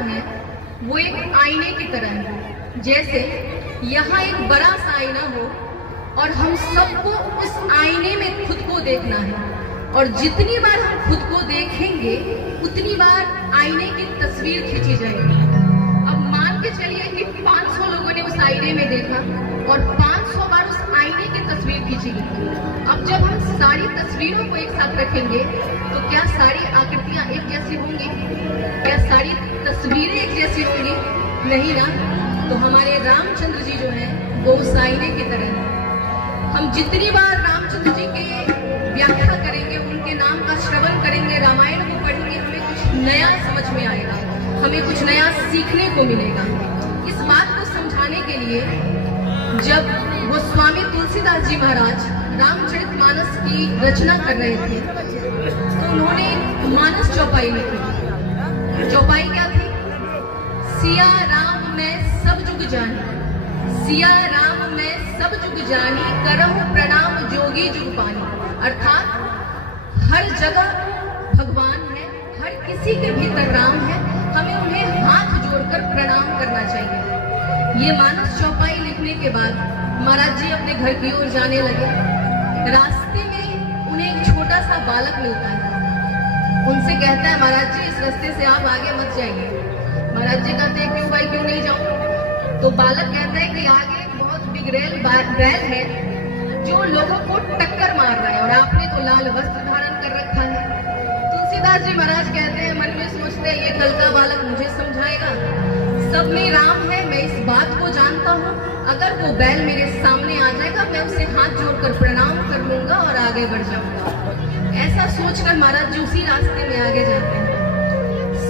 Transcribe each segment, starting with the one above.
जो है वो एक आईने की तरह है। जैसे यहाँ एक बड़ा सा आईना हो और हम सबको उस आईने में खुद को देखना है, और जितनी बार हम खुद को देखेंगे उतनी बार आईने की तस्वीर खींची जाएगी। अब मान के चलिए कि 500 लोगों ने उस आईने में देखा और 500 बार उस आईने की तस्वीर खींची गई। अब जब हम सारी तस्वीरों को एक साथ रखेंगे तो क्या सारी आकृतियां एक जैसी होंगी? क्या सारी तस्वीरें एक जैसी होंगी? नहीं ना। तो हमारे रामचंद्र जी जो हैं वो उस आईने की तरह हैं। हम जितनी बार रामचंद्र जी के व्याख्या करेंगे, उनके नाम का श्रवण करेंगे, रामायण को पढ़ेंगे, हमें कुछ नया समझ में आएगा, हमें कुछ नया सीखने को मिलेगा। इस बात को समझाने के लिए जब गोस्वामी तुलसीदास जी महाराज रामचरितमानस की रचना कर रहे थे तो उन्होंने मानस चौपाई लिखी। चौपाई क्या थी? सिया राम मैं सब जुग जानी, सिया राम मैं सब जुग जानी, करहु प्रणाम जोगी जुग पानी। अर्थात हर जगह भगवान है, हर किसी के भीतर राम है, हमें उन्हें हाथ जोड़कर प्रणाम करना चाहिए। ये मानस चौपाई लिखने के बाद महाराज जी अपने घर की ओर जाने लगे। रास्ते में उन्हें एक छोटा सा बालक मिलता है, उनसे कहता है महाराज जी इस रास्ते से आप आगे मत जाइए। महाराज जी कहते हैं क्यों भाई, क्यों नहीं जाऊं? तो बालक कहता है कि आगे बहुत बिग बैल है जो लोगों को टक्कर मार रहा है और आपने तो लाल वस्त्र धारण कर रखा है। तुलसीदास जी महाराज कहते हैं, मन में सोचते हैं ये कल का बालक मुझे समझाएगा, सब में राम है, मैं इस बात को जानता हूँ, अगर वो बैल मेरे सामने आ जाएगा मैं उसे हाथ जोड़कर प्रणाम कर लूंगा और आगे बढ़ जाऊंगा। ऐसा सोचकर महाराज जी उसी रास्ते में आगे जाते हैं।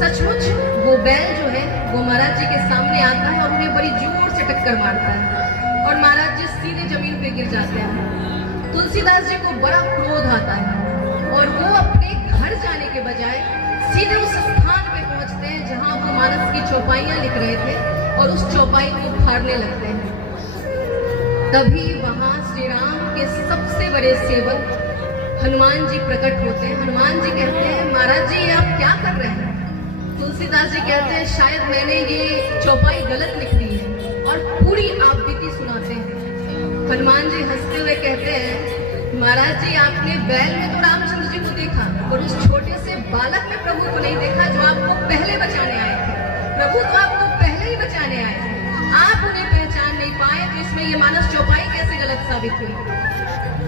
सचमुच वो बैल जो है वो महाराज जी के सामने आता है और उन्हें बड़ी जोर से टक्कर मारता है और महाराज जी सीधे जमीन पे गिर जाते हैं। तुलसीदास जी को बड़ा क्रोध आता है और वो अपने घर जाने के बजाय सीधे उस स्थान पे पहुंचते हैं जहां वो मानस की चौपाइयां लिख रहे थे और उस चौपाई को फाड़ने लगते हैं। तभी वहां श्री राम के सबसे बड़े सेवक हनुमान जी प्रकट होते हैं। हनुमान जी कहते हैं महाराज जी आप क्या कर रहे हैं? तुलसीदास जी कहते हैं शायद मैंने ये चौपाई गलत लिख दी है और पूरी आप बीती सुनाते हैं। हनुमान जी हंसते हुए कहते हैं महाराज जी आपने बैल में तो रामचंद्र जी को देखा और उस छोटे से बालक में प्रभु को नहीं देखा जो आपको पहले बचाने आए थे। प्रभु तो आपको पहले ही बचाने आए थे, आप उन्हें पहचान नहीं पाए तो इसमें ये मानस चौपाई कैसे गलत साबित हुई?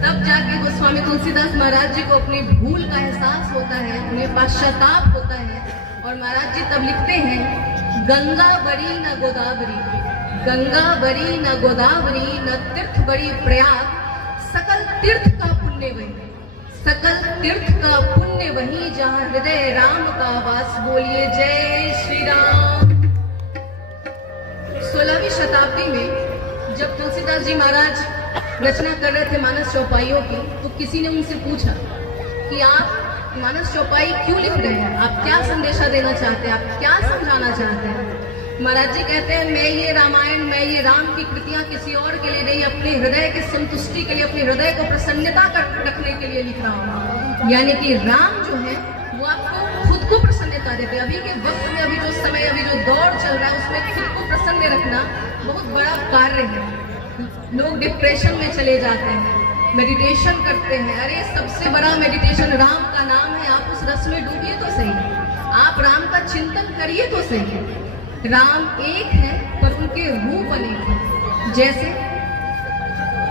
तब जाके गोस्वामी तुलसीदास महाराज जी को अपनी भूल का एहसास होता है, उन्हें पश्चाताप होता है और महाराज जी तब लिखते हैं गंगा बड़ी न गोदावरी, गंगा बड़ी न गोदावरी, न तीर्थ बड़ी प्रयाग, सकल तीर्थ का पुण्य वही, सकल तीर्थ का पुण्य वही, जहाँ हृदय राम का वास। बोलिए जय श्री राम। 16वीं शताब्दी में जब तुलसीदास जी महाराज रचना कर रहे थे मानस चौपाइयों की तो किसी ने उनसे पूछा कि आप मानस चौपाई क्यों लिख रहे हैं, आप क्या संदेशा देना चाहते हैं, आप क्या समझाना चाहते हैं? महाराज जी कहते हैं मैं ये रामायण, मैं ये राम की कृतियां किसी और के लिए नहीं, अपने हृदय की संतुष्टि के लिए, अपने हृदय को प्रसन्नता रखने के लिए लिख रहा हूँ। यानी कि राम जो है वो आपको खुद को प्रसन्नता देते हैं। अभी के वक्त में, अभी जो समय, अभी जो दौर चल रहा है उसमें खुद को प्रसन्न रखना बहुत बड़ा कार्य है। लोग डिप्रेशन में चले जाते हैं, मेडिटेशन करते हैं। अरे सबसे बड़ा मेडिटेशन राम का नाम है, आप उस रस में डूबिए तो सही, आप राम का चिंतन करिए तो सही। राम एक है पर उनके रूप अनेक हैं। जैसे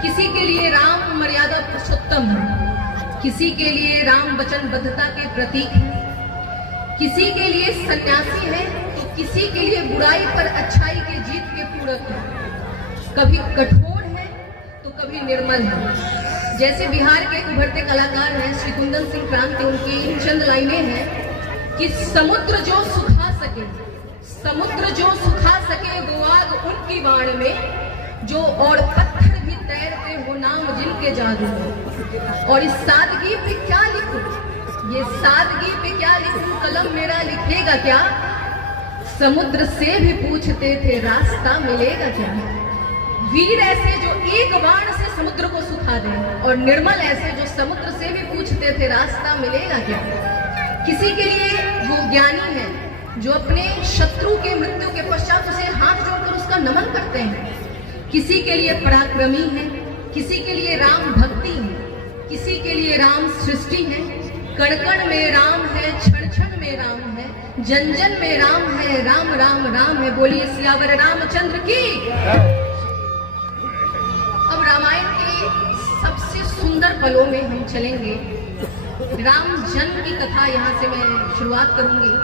किसी के लिए राम मर्यादा पुरुषोत्तम है, किसी के लिए राम वचनबद्धता के प्रतीक है, किसी के लिए सन्यासी है तो किसी के लिए बुराई पर अच्छाई के जीत के पूरक है, कभी कठोर है तो कभी निर्मल है। जैसे बिहार के एक उभरते कलाकार हैं श्री कुंदन सिंह क्रांति, उनकी चंद लाइनें हैं कि समुद्र जो सुखा सके, समुद्र जो सुखा सके वो आग उनकी बाण में, जो और पत्थर भी तैरते हो नाम जिनके जादू। और इस सादगी पे क्या लिखूं, ये सादगी पे क्या लिखूं, कलम मेरा लिखेगा क्या? समुद्र से भी पूछते थे रास्ता मिलेगा क्या। वीर ऐसे जो एक बाण से समुद्र को सुखा दे और निर्मल ऐसे जो समुद्र से भी पूछते थे रास्ता मिलेगा क्या। किसी के लिए वो ज्ञानी है, जो अपने शत्रु के मृत्यु के पश्चात उसे हाथ जोड़कर उसका नमन करते हैं। किसी के लिए पराक्रमी है, किसी के लिए राम भक्ति है, किसी के लिए राम सृष्टि है। कण कण में राम है, क्षण क्षण में राम है, जन जन में राम है, राम राम राम है। बोलिए सियावर रामचंद्र की। अब रामायण के सबसे सुंदर पलों में हम चलेंगे। राम जन्म की कथा यहाँ से मैं शुरुआत करूंगी।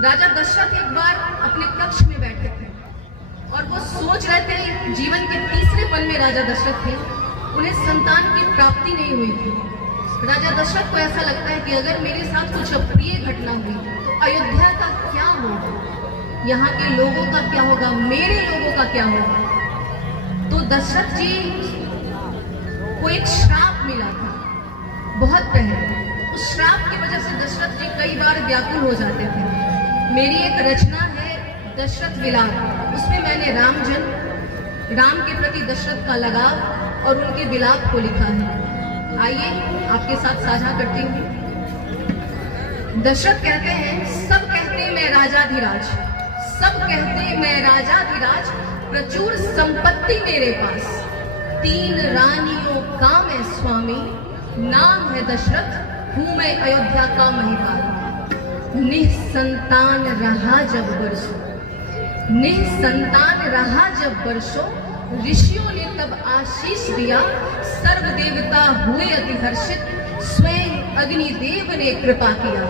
राजा दशरथ एक बार अपने कक्ष में बैठे थे और वो सोच रहे थे, जीवन के तीसरे पल में राजा दशरथ थे, उन्हें संतान की प्राप्ति नहीं हुई थी। राजा दशरथ को ऐसा लगता है कि अगर मेरे साथ कुछ अप्रिय घटना हुई तो अयोध्या का क्या होगा, यहाँ के लोगों का क्या होगा, मेरे लोगों का क्या होगा। तो दशरथ जी को एक श्राप मिला था बहुत पहले। उस श्राप की वजह से दशरथ जी कई बार व्याकुल हो जाते थे। मेरी एक रचना है दशरथ विलाप, उसमें मैंने राम के प्रति दशरथ का लगाव और उनके विलाप को लिखा है। आइए आपके साथ साझा करती हूँ। दशरथ कहते हैं, सब कहते मैं राजाधिराज, सब कहते मैं राजाधिराज, प्रचुर संपत्ति मेरे पास, 3 रानियों का मैं स्वामी, नाम है दशरथ, हूं मैं अयोध्या का महिपाल। निसंतान रहा जब वर्षों, निसंतान रहा जब वर्षों, ऋषियों ने तब आशीष दिया, सर्व देवता हुए अति हर्षित, स्वयं अग्निदेव ने कृपा किया।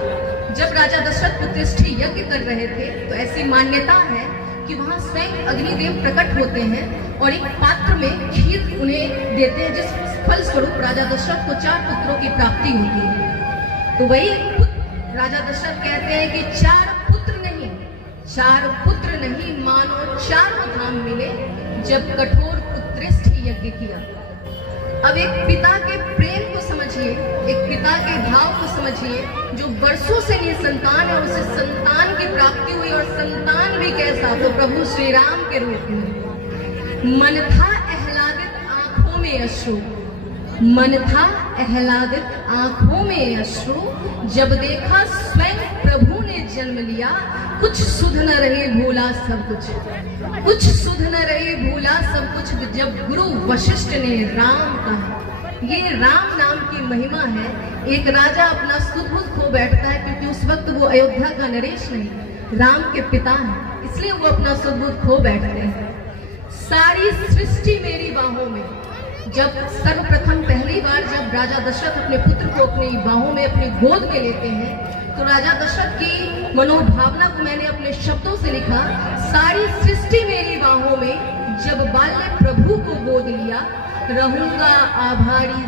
जब राजा दशरथ पुत्रष्टि यज्ञ कर रहे थे तो ऐसी मान्यता है कि वहां स्वयं अग्निदेव प्रकट होते हैं और एक पात्र में खीर उन्हें देते हैं, जिस फल स्वरूप राजा दशरथ को 4 पुत्रों की प्राप्ति होती है। तो वही राजा दशरथ कहते हैं कि 4 पुत्र नहीं मानो 4 धाम मिले, जब कठोर पुत्रष्टि यज्ञ किया। अब एक पिता के प्रेम को समझिए, एक पिता के भाव को समझिए, जो वर्षों से निसंतान है, उसे संतान की प्राप्ति हुई, और संतान भी कैसा, तो प्रभु श्री राम के रूप में। मन था आह्लादित आंखों में अश्रु, मन था आह्लादित आंखों में अश्रु, जब देखा स्वयं प्रभु ने जन्म लिया, कुछ सुध न रहे भूला सब कुछ, कुछ सुध न रहे भूला सब कुछ, जब गुरु वशिष्ठ ने राम कहा। ये राम नाम की महिमा है। एक राजा अपना सुध-बुध खो बैठता है, क्योंकि उस वक्त वो अयोध्या का नरेश नहीं, राम के पिता हैं, इसलिए वो अपना सुध-बुध खो बैठते हैं। सारी सृष्टि मेरी बाहों में। जब सर्वप्रथम पहली बार जब राजा दशरथ अपने पुत्र को अपनी बाहों में, अपनी गोद में लेते हैं, तो राजा दशरथ की मनोभावना को मैंने अपने शब्दों से लिखा। सारी सृष्टि मेरी बाहों में, जब बाल्य प्रभु को गोद लिया, रहूंगा आभारी।